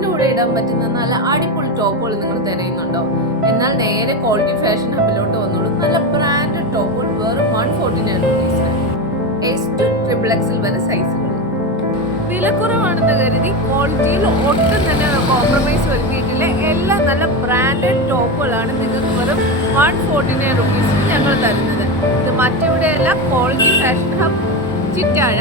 ജീൻസിന്റെ കൂടെ ഇടാൻ പറ്റുന്ന നല്ല അടിപൊളി ടോപ്പുകൾ നിങ്ങൾ തിരയുന്നുണ്ടോ? എന്നാൽ നേരെ ക്വാളിറ്റി ഫാഷൻ ഹബിലോട്ട് വന്നോളൂ. നല്ല ബ്രാൻഡഡ് ടോപ്പുകൾ വെറും 149 rupees. S2 വരെ സൈസുകൾ. വിലക്കുറവാണെന്ന് കരുതി ക്വാളിറ്റിയിൽ ഒട്ടും തന്നെ കോംപ്രമൈസ് വരുത്തിയിട്ടില്ല. എല്ലാം നല്ല ബ്രാൻഡഡ് ടോപ്പുകളാണ് നിങ്ങൾക്ക് വെറും 149 rupees ഞങ്ങൾ തരുന്നത്. ഇത് മറ്റെവിടെയല്ല, ക്വാളിറ്റി ഫാഷൻ ഹബ് ചിറ്റാഴ.